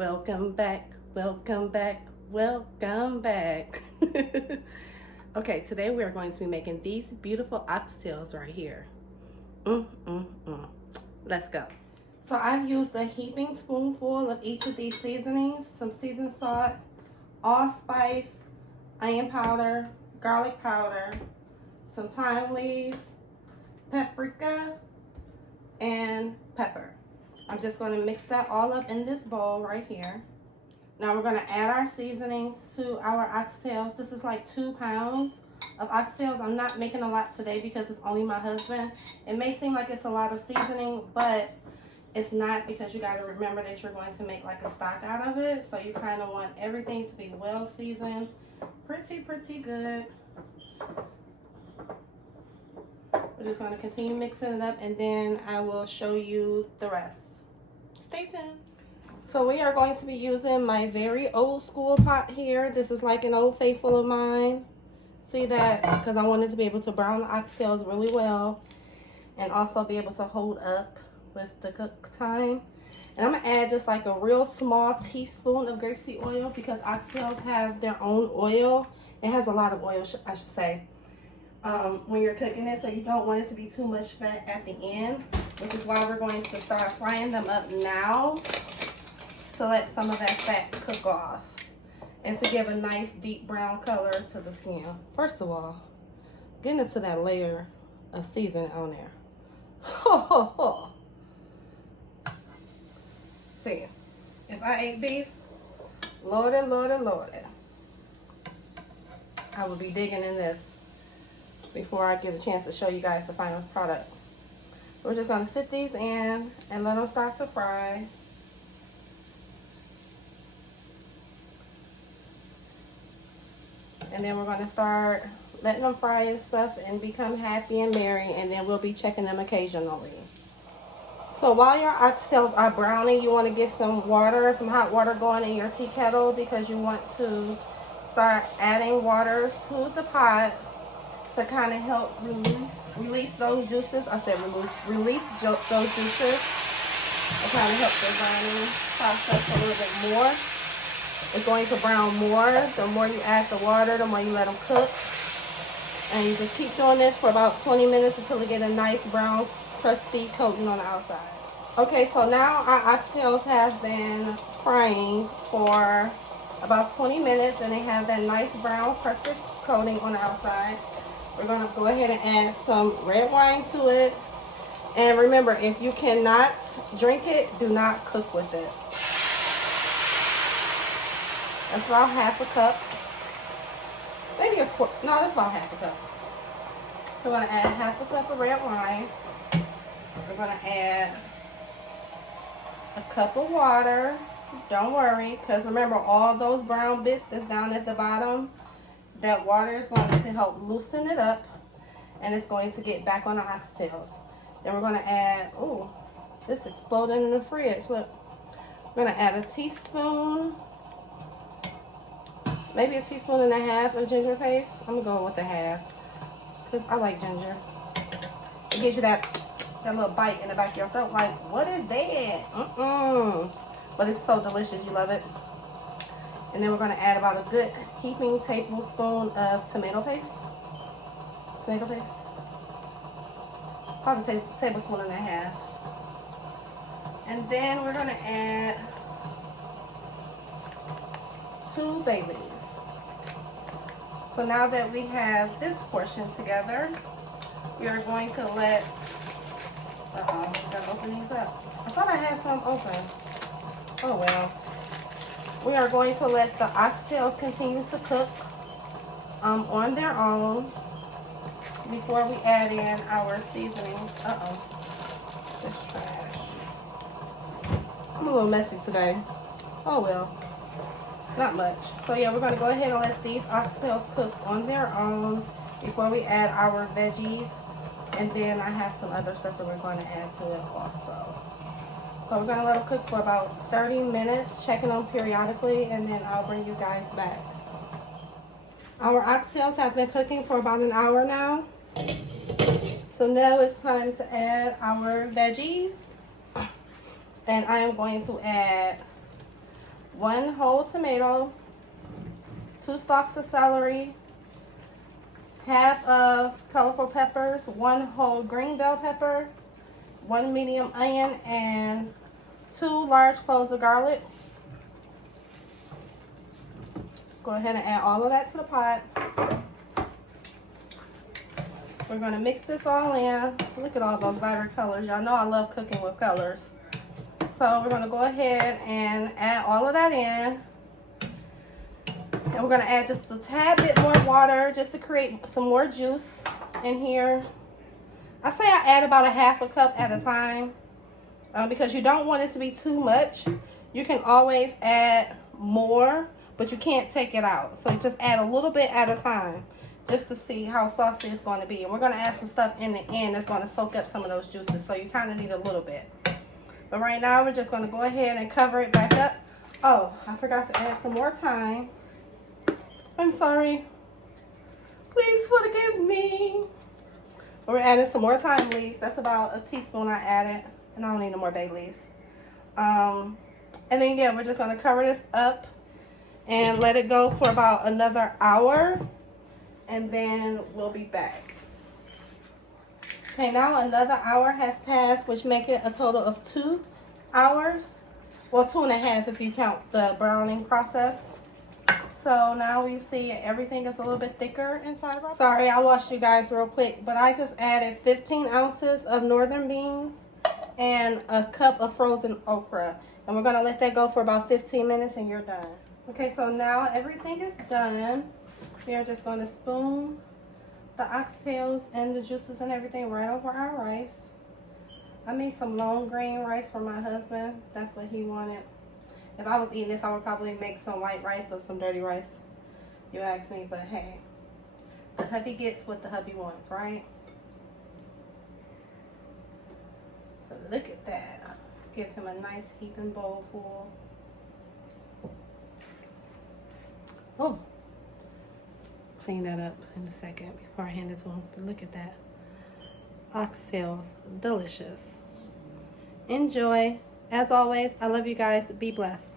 Welcome back, welcome back, welcome back. Okay, today we are going to be making these beautiful oxtails right here. Let's go. So I've used a heaping spoonful of each of these seasonings, some seasoned salt, allspice, onion powder, garlic powder, some thyme leaves, paprika, and pepper. I'm just going to mix that all up in this bowl right here. Now we're going to add our seasonings to our oxtails. This is like 2 pounds of oxtails. I'm not making a lot today because it's only my husband. It may seem like it's a lot of seasoning, but it's not, because you got to remember that you're going to make like a stock out of it. So you kind of want everything to be well seasoned, pretty good. We're just going to continue mixing it up, and then I will show you the rest. Stay tuned. So we are going to be using my very old school pot here. This is like an old faithful of mine. See that? Because I wanted to be able to brown the oxtails really well and also be able to hold up with the cook time. And I'm going to add just like a real small teaspoon of grapeseed oil, because oxtails have their own oil. It has a lot of oil, I should say, when you're cooking it, so you don't want it to be too much fat at the end, which is why we're going to start frying them up now to let some of that fat cook off and to give a nice deep brown color to the skin. First of all, getting into that layer of seasoning on there. See, if I ate beef, Lordy, I would be digging in this before I get a chance to show you guys the final product. We're just going to sit these in and let them start to fry. And then we're going to start letting them fry and stuff and become happy and merry, and then we'll be checking them occasionally. So while your oxtails are browning, you want to get some water, some hot water going in your tea kettle, because you want to start adding water to the pot to kind of help release those juices. I said release those juices. It kind of helps the browning process a little bit more. It's going to brown more. The more you add the water, the more you let them cook. And you just keep doing this for about 20 minutes until you get a nice brown, crusty coating on the outside. Okay, so now our oxtails have been frying for about 20 minutes, and they have that nice brown, crusty coating on the outside. We're going to go ahead and add some red wine to it. And remember, if you cannot drink it, do not cook with it. That's about half a cup. Maybe a quart. No, that's about half a cup. We're going to add half a cup of red wine. We're going to add a cup of water. Don't worry, because remember, all those brown bits that's down at the bottom, that water is going to help loosen it up, and it's going to get back on the oxtails. Then we're going to add, oh, this exploding in the fridge. Look. We're going to add a teaspoon, maybe a teaspoon and a half of ginger paste. I'm going to go with a half, because I like ginger. It gives you that little bite in the back of your throat, like, what is that? But it's so delicious, you love it. And then we're going to add about a good heaping tablespoon of tomato paste. Probably a tablespoon and a half. And then we're going to add 2 bay leaves. So now that we have this portion together, we are going to let, gotta open these up. I thought I had some open. Oh well. We are going to let the oxtails continue to cook on their own before we add in our seasonings. This trash. I'm a little messy today. Oh well. Not much. So yeah, we're going to go ahead and let these oxtails cook on their own before we add our veggies. And then I have some other stuff that we're going to add to it also. So we're going to let them cook for about 30 minutes, checking them periodically, and then I'll bring you guys back. Our oxtails have been cooking for about an hour now. So now it's time to add our veggies. And I am going to add 1 whole tomato, 2 stalks of celery, half of colorful peppers, 1 whole green bell pepper, 1 medium onion, and 2 large cloves of garlic. Go ahead and add all of that to the pot. We're going to mix this all in. Look at all those vibrant colors. Y'all know I love cooking with colors. So we're going to go ahead and add all of that in. And we're going to add just a tad bit more water just to create some more juice in here. I say I add about a half a cup at a time because you don't want it to be too much. You can always add more, but you can't take it out. So just add a little bit at a time just to see how saucy it's going to be. And we're going to add some stuff in the end that's going to soak up some of those juices. So you kind of need a little bit. But right now we're just going to go ahead and cover it back up. Oh, I forgot to add some more thyme. I'm sorry. Please forgive me. We're adding some more thyme leaves. That's about a teaspoon I added. And I don't need no more bay leaves. And then, yeah, we're just going to cover this up and let it go for about another hour. And then we'll be back. Okay, now another hour has passed, which makes it a total of 2 hours. Well, 2.5 if you count the browning process. So now we see everything is a little bit thicker inside of our... Sorry, I lost you guys real quick, but I just added 15 ounces of northern beans and a cup of frozen okra. And we're going to let that go for about 15 minutes and you're done. Okay, so now everything is done. We are just going to spoon the oxtails and the juices and everything right over our rice. I made some long grain rice for my husband. That's what he wanted. If I was eating this, I would probably make some white rice or some dirty rice. You ask me, but hey, the hubby gets what the hubby wants, right? So look at that. Give him a nice heaping bowl full. Oh, clean that up in a second before I hand it to him. But look at that. Oxtails, delicious. Enjoy. As always, I love you guys. Be blessed.